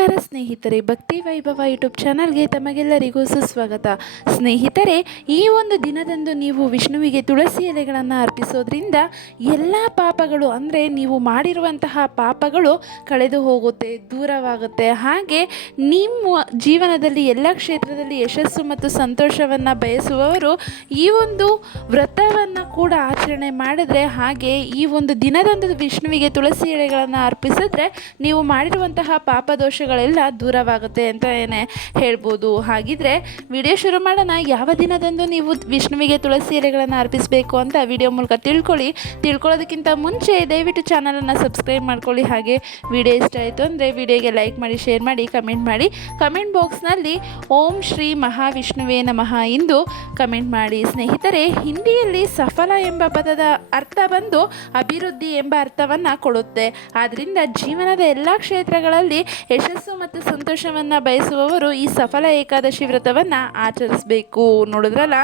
ನಮಸ್ಕಾರ ಸ್ನೇಹಿತರೆ, ಭಕ್ತಿ ವೈಭವ ಯೂಟ್ಯೂಬ್ ಚಾನಲ್ಗೆ ತಮಗೆಲ್ಲರಿಗೂ ಸುಸ್ವಾಗತ. ಸ್ನೇಹಿತರೆ, ಈ ಒಂದು ದಿನದಂದು ನೀವು ವಿಷ್ಣುವಿಗೆ ತುಳಸಿ ಎಲೆಗಳನ್ನು ಅರ್ಪಿಸೋದ್ರಿಂದ ಎಲ್ಲ ಪಾಪಗಳು, ಅಂದರೆ ನೀವು ಮಾಡಿರುವಂತಹ ಪಾಪಗಳು ಕಳೆದು ಹೋಗುತ್ತೆ, ದೂರವಾಗುತ್ತೆ. ಹಾಗೆ ನಿಮ್ಮ ಜೀವನದಲ್ಲಿ, ಎಲ್ಲ ಕ್ಷೇತ್ರದಲ್ಲಿ ಯಶಸ್ಸು ಮತ್ತು ಸಂತೋಷವನ್ನು ಬಯಸುವವರು ಈ ಒಂದು ವ್ರತವನ್ನು ಕೂಡ ಆಚರಣೆ ಮಾಡಿದ್ರೆ ಹಾಗೆ ಈ ಒಂದು ದಿನದಂದು ವಿಷ್ಣುವಿಗೆ ತುಳಸಿ ಎಲೆಗಳನ್ನು ಅರ್ಪಿಸಿದ್ರೆ ನೀವು ಮಾಡಿರುವಂತಹ ಪಾಪದೋಷಗಳೆಲ್ಲ ದೂರವಾಗುತ್ತೆ ಅಂತ ಏನೇ ಹೇಳ್ಬೋದು. ಹಾಗಿದ್ರೆ ವಿಡಿಯೋ ಶುರು ಮಾಡೋಣ. ಯಾವ ದಿನದಂದು ನೀವು ವಿಷ್ಣುವಿಗೆ ತುಳಸಿ ಎಲೆಗಳನ್ನು ಅರ್ಪಿಸಬೇಕು ಅಂತ ವಿಡಿಯೋ ಮೂಲಕ ತಿಳ್ಕೊಳ್ಳಿ. ತಿಳ್ಕೊಳ್ಳೋದಕ್ಕಿಂತ ಮುಂಚೆ ದಯವಿಟ್ಟು ಚಾನಲನ್ನು ಸಬ್ಸ್ಕ್ರೈಬ್ ಮಾಡ್ಕೊಳ್ಳಿ. ಹಾಗೆ ವಿಡಿಯೋ ಇಷ್ಟ ಆಯಿತು ಅಂದರೆ ವಿಡಿಯೋಗೆ ಲೈಕ್ ಮಾಡಿ, ಶೇರ್ ಮಾಡಿ, ಕಮೆಂಟ್ ಮಾಡಿ. ಕಮೆಂಟ್ ಬಾಕ್ಸ್ನಲ್ಲಿ ಓಂ ಶ್ರೀ ಮಹಾವಿಷ್ಣುವೇ ನಮಃ ಎಂದು ಕಮೆಂಟ್ ಮಾಡಿ. ಸ್ನೇಹಿತರೆ, ಹಿಂದಿಯಲ್ಲಿ ಸಫಲ ಎಂಬ ಪದದ ಅರ್ಥ ಬಂದು ಅಭಿವೃದ್ಧಿ ಎಂಬ ಅರ್ಥವನ್ನು ಕೊಡುತ್ತೆ. ಆದ್ದರಿಂದ ಜೀವನದ ಎಲ್ಲ ಕ್ಷೇತ್ರಗಳಲ್ಲಿ ಯಶಸ್ಸು ಮತ್ತು ಸಂತೋಷವನ್ನು ಬಯಸುವವರು ಈ ಸಫಲ ಏಕಾದಶಿ ವ್ರತವನ್ನು ಆಚರಿಸಬೇಕು. ನೋಡಿದ್ರಲ್ಲ,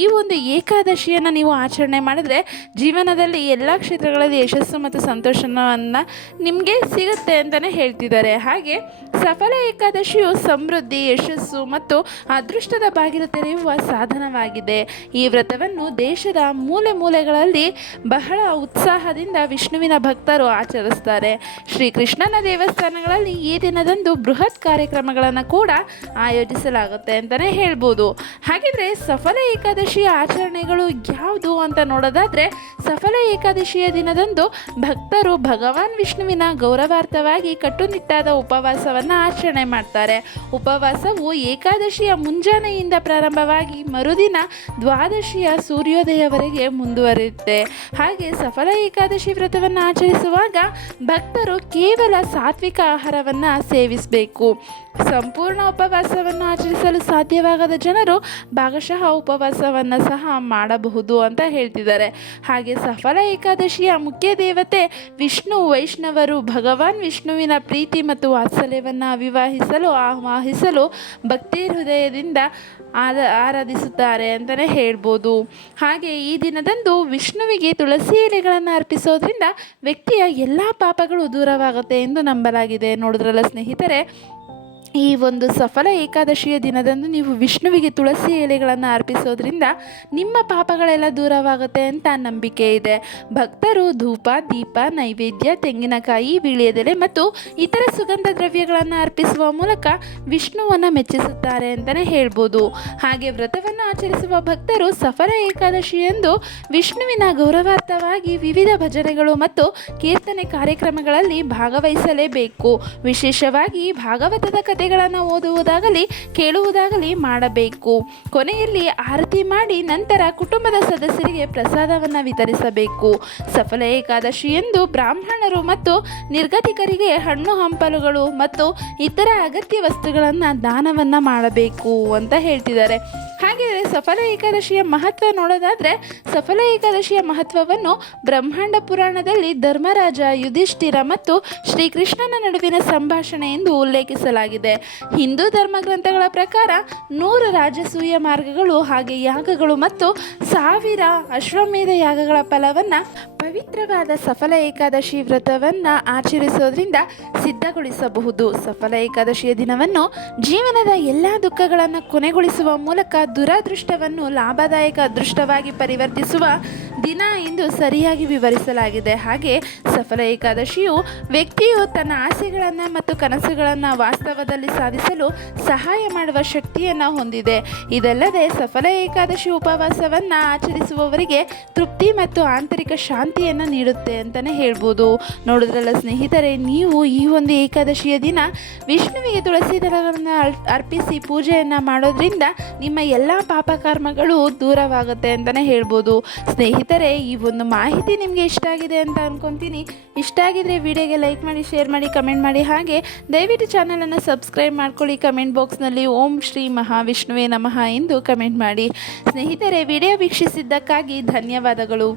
ಈ ಒಂದು ಏಕಾದಶಿಯನ್ನು ನೀವು ಆಚರಣೆ ಮಾಡಿದ್ರೆ ಜೀವನದಲ್ಲಿ ಎಲ್ಲ ಕ್ಷೇತ್ರಗಳಲ್ಲಿ ಯಶಸ್ಸು ಮತ್ತು ಸಂತೋಷವನ್ನು ನಿಮಗೆ ಸಿಗುತ್ತೆ ಅಂತಲೇ ಹೇಳ್ತಿದ್ದಾರೆ. ಹಾಗೆ ಸಫಲ ಏಕಾದಶಿಯು ಸಮೃದ್ಧಿ, ಯಶಸ್ಸು ಮತ್ತು ಅದೃಷ್ಟದ ಬಾಗಿಲು ತೆರೆಯುವ ಸಾಧನವಾಗಿದೆ. ಈ ವ್ರತವನ್ನು ದೇಶದ ಮೂಲೆ ಮೂಲೆಗಳಲ್ಲಿ ಬಹಳ ಉತ್ಸಾಹದಿಂದ ವಿಷ್ಣುವಿನ ಭಕ್ತರು ಆಚರಿಸ್ತಾರೆ. ಶ್ರೀಕೃಷ್ಣನ ದೇವಸ್ಥಾನಗಳಲ್ಲಿ ಈ ದಿನದಂದು ಬೃಹತ್ ಕಾರ್ಯಕ್ರಮಗಳನ್ನು ಕೂಡ ಆಯೋಜಿಸಲಾಗುತ್ತೆ ಅಂತಲೇ ಹೇಳ್ಬೋದು. ಹಾಗಿದ್ರೆ ಸಫಲ ಏಕಾದಶಿಯ ಆಚರಣೆಗಳು ಯಾವುದು ಅಂತ ನೋಡೋದಾದರೆ, ಸಫಲ ಏಕಾದಶಿಯ ದಿನದಂದು ಭಕ್ತರು ಭಗವಾನ್ ವಿಷ್ಣುವಿನ ಗೌರವಾರ್ಥವಾಗಿ ಕಟ್ಟುನಿಟ್ಟಾದ ಉಪವಾಸವನ್ನು ಆಚರಣೆ ಮಾಡ್ತಾರೆ. ಉಪವಾಸವು ಏಕಾದಶಿಯ ಮುಂಜಾನೆಯಿಂದ ಪ್ರಾರಂಭವಾಗಿ ಮರುದಿನ ದ್ವಾದಶಿಯ ಸೂರ್ಯೋದಯವರೆಗೆ ಮುಂದುವರಿಯುತ್ತೆ. ಹಾಗೆ ಸಫಲ ಏಕಾದಶಿ ವ್ರತವನ್ನು ಆಚರಿಸುವಾಗ ಭಕ್ತರು ಕೇವಲ ಸಾತ್ವಿಕ ಆಹಾರವನ್ನು ಸೇವಿಸಬೇಕು. ಸಂಪೂರ್ಣ ಉಪವಾಸವನ್ನು ಆಚರಿಸಲು ಸಾಧ್ಯವಾಗದ ಜನರು ಭಾಗಶಃ ಉಪವಾಸವನ್ನು ಸಹ ಮಾಡಬಹುದು ಅಂತ ಹೇಳ್ತಿದ್ದಾರೆ. ಹಾಗೆ ಸಫಲ ಏಕಾದಶಿಯ ಮುಖ್ಯ ದೇವತೆ ವಿಷ್ಣು, ವೈಷ್ಣವರು ಭಗವಾನ್ ವಿಷ್ಣುವಿನ ಪ್ರೀತಿ ಮತ್ತು ವಾತ್ಸಲ್ಯವನ್ನು ವಿವಾಹಿಸಲು ಆಹ್ವಾನಿಸಲು ಭಕ್ತಿ ಹೃದಯದಿಂದ ಆರ, ಆರಾಧಿಸುತ್ತಾರೆ ಅಂತಲೇ ಹೇಳ್ಬೋದು. ಹಾಗೆ ಈ ದಿನದಂದು ವಿಷ್ಣುವಿಗೆ ತುಳಸಿ ಎಲೆಗಳನ್ನು ಅರ್ಪಿಸೋದ್ರಿಂದ ವ್ಯಕ್ತಿಯ ಎಲ್ಲ ಪಾಪಗಳು ದೂರವಾಗುತ್ತೆ ಎಂದು ನಂಬಲಾಗಿದೆ. ನೋಡಿದ್ರಲ್ಲ ಸ್ನೇಹಿತರೆ ಈ ಒಂದು ಸಫಲ ಏಕಾದಶಿಯ ದಿನದಂದು ನೀವು ವಿಷ್ಣುವಿಗೆ ತುಳಸಿ ಎಲೆಗಳನ್ನು ಅರ್ಪಿಸೋದ್ರಿಂದ ನಿಮ್ಮ ಪಾಪಗಳೆಲ್ಲ ದೂರವಾಗುತ್ತೆ ಅಂತ ನಂಬಿಕೆ ಇದೆ. ಭಕ್ತರು ಧೂಪ, ದೀಪ, ನೈವೇದ್ಯ, ತೆಂಗಿನಕಾಯಿ, ವೀಳ್ಯದೆಲೆ ಮತ್ತು ಇತರ ಸುಗಂಧ ದ್ರವ್ಯಗಳನ್ನು ಅರ್ಪಿಸುವ ಮೂಲಕ ವಿಷ್ಣುವನ್ನು ಮೆಚ್ಚಿಸುತ್ತಾರೆ ಅಂತಲೇ ಹೇಳ್ಬೋದು. ಹಾಗೆ ವ್ರತವನ್ನು ಆಚರಿಸುವ ಭಕ್ತರು ಸಫಲ ಏಕಾದಶಿಯಂದು ವಿಷ್ಣುವಿನ ಗೌರವಾರ್ಥವಾಗಿ ವಿವಿಧ ಭಜನೆಗಳು ಮತ್ತು ಕೀರ್ತನೆ ಕಾರ್ಯಕ್ರಮಗಳಲ್ಲಿ ಭಾಗವಹಿಸಲೇಬೇಕು. ವಿಶೇಷವಾಗಿ ಭಾಗವತದ ಕಥೆಗಳನ್ನು ಓದುವುದಾಗಲಿ, ಕೇಳುವುದಾಗಲಿ ಮಾಡಬೇಕು. ಕೊನೆಯಲ್ಲಿ ಆರತಿ ಮಾಡಿ ನಂತರ ಕುಟುಂಬದ ಸದಸ್ಯರಿಗೆ ಪ್ರಸಾದವನ್ನು ವಿತರಿಸಬೇಕು. ಸಫಲ ಏಕಾದಶಿ ಎಂದು ಬ್ರಾಹ್ಮಣರು ಮತ್ತು ನಿರ್ಗತಿಕರಿಗೆ ಹಣ್ಣು ಹಂಪಲುಗಳು ಮತ್ತು ಇತರ ಅಗತ್ಯ ವಸ್ತುಗಳನ್ನು ದಾನವನ್ನು ಮಾಡಬೇಕು ಅಂತ ಹೇಳ್ತಿದ್ದಾರೆ. ಹಾಗಿದ್ರೆ ಸಫಲ ಏಕಾದಶಿಯ ಮಹತ್ವ ನೋಡೋದಾದರೆ ಸಫಲ ಏಕಾದಶಿಯ ಮಹತ್ವವನ್ನು ಬ್ರಹ್ಮಾಂಡ ಪುರಾಣದಲ್ಲಿ ಧರ್ಮರಾಜ, ಯುಧಿಷ್ಠಿರ ಮತ್ತು ಶ್ರೀಕೃಷ್ಣನ ನಡುವಿನ ಸಂಭಾಷಣೆ ಎಂದು ಉಲ್ಲೇಖಿಸಲಾಗಿದೆ. ಹಿಂದೂ ಧರ್ಮ ಗ್ರಂಥಗಳ ಪ್ರಕಾರ ನೂರು ರಾಜಸೂಯ ಮಾರ್ಗಗಳು ಹಾಗೆ ಯಾಗಗಳು ಮತ್ತು ಸಾವಿರ ಅಶ್ವಮೇಧ ಯಾಗಗಳ ಫಲವನ್ನು ಪವಿತ್ರವಾದ ಸಫಲ ಏಕಾದಶಿ ವ್ರತವನ್ನು ಆಚರಿಸೋದ್ರಿಂದ ಸಿದ್ಧಗೊಳಿಸಬಹುದು. ಸಫಲ ಏಕಾದಶಿಯ ದಿನವನ್ನು ಜೀವನದ ಎಲ್ಲ ದುಃಖಗಳನ್ನು ಕೊನೆಗೊಳಿಸುವ ಮೂಲಕ ದುರಾದೃಷ್ಟವನ್ನು ಲಾಭದಾಯಕ ಅದೃಷ್ಟವಾಗಿ ಪರಿವರ್ತಿಸುವ ದಿನ ಎಂದು ಸರಿಯಾಗಿ ವಿವರಿಸಲಾಗಿದೆ. ಹಾಗೆ ಸಫಲ ಏಕಾದಶಿಯು ವ್ಯಕ್ತಿಯು ತನ್ನ ಆಸೆಗಳನ್ನು ಮತ್ತು ಕನಸುಗಳನ್ನು ವಾಸ್ತವದಲ್ಲಿ ಸಾಧಿಸಲು ಸಹಾಯ ಮಾಡುವ ಶಕ್ತಿಯನ್ನು ಹೊಂದಿದೆ. ಇದಲ್ಲದೆ ಸಫಲ ಏಕಾದಶಿ ಉಪವಾಸವನ್ನು ಆಚರಿಸುವವರಿಗೆ ತೃಪ್ತಿ ಮತ್ತು ಆಂತರಿಕ ಶಾಂತಿಯನ್ನು ನೀಡುತ್ತೆ ಅಂತಲೇ ಹೇಳ್ಬೋದು. ನೋಡಿದ್ರಲ್ಲ ಸ್ನೇಹಿತರೆ, ನೀವು ಈ ಒಂದು ಏಕಾದಶಿಯ ದಿನ ವಿಷ್ಣುವಿಗೆ ತುಳಸಿ ದಳಗಳನ್ನು ಅರ್ಪಿಸಿ ಪೂಜೆಯನ್ನು ಮಾಡೋದ್ರಿಂದ ನಿಮ್ಮ ಎಲ್ಲ ಪಾಪಕರ್ಮಗಳು ದೂರವಾಗುತ್ತೆ ಅಂತಲೇ ಹೇಳ್ಬೋದು. ಸ್ನೇಹಿತರೆ, ಈ ಒಂದು ಮಾಹಿತಿ ನಿಮಗೆ ಇಷ್ಟ ಆಗಿದೆ ಅಂತ ಅಂದ್ಕೊತೀನಿ ಇಷ್ಟ ಆಗಿದ್ರೆ ವಿಡಿಯೋಗೆ ಲೈಕ್ ಮಾಡಿ, ಶೇರ್ ಮಾಡಿ, ಕಮೆಂಟ್ ಮಾಡಿ ಹಾಗೆ ದಯವಿಟ್ಟು ಚಾನಲನ್ನು ಸಬ್ಸ್ಕ್ರೈಬ್ ಮಾಡ್ಕೊಳ್ಳಿ. ಕಮೆಂಟ್ ಬಾಕ್ಸ್ನಲ್ಲಿ ಓಂ ಶ್ರೀ ಮಹಾವಿಷ್ಣುವೇ ನಮಃ ಎಂದು ಕಮೆಂಟ್ ಮಾಡಿ. ಸ್ನೇಹಿತರೆ, ವಿಡಿಯೋ ವೀಕ್ಷಿಸಿದ್ದಕ್ಕಾಗಿ ಧನ್ಯವಾದಗಳು.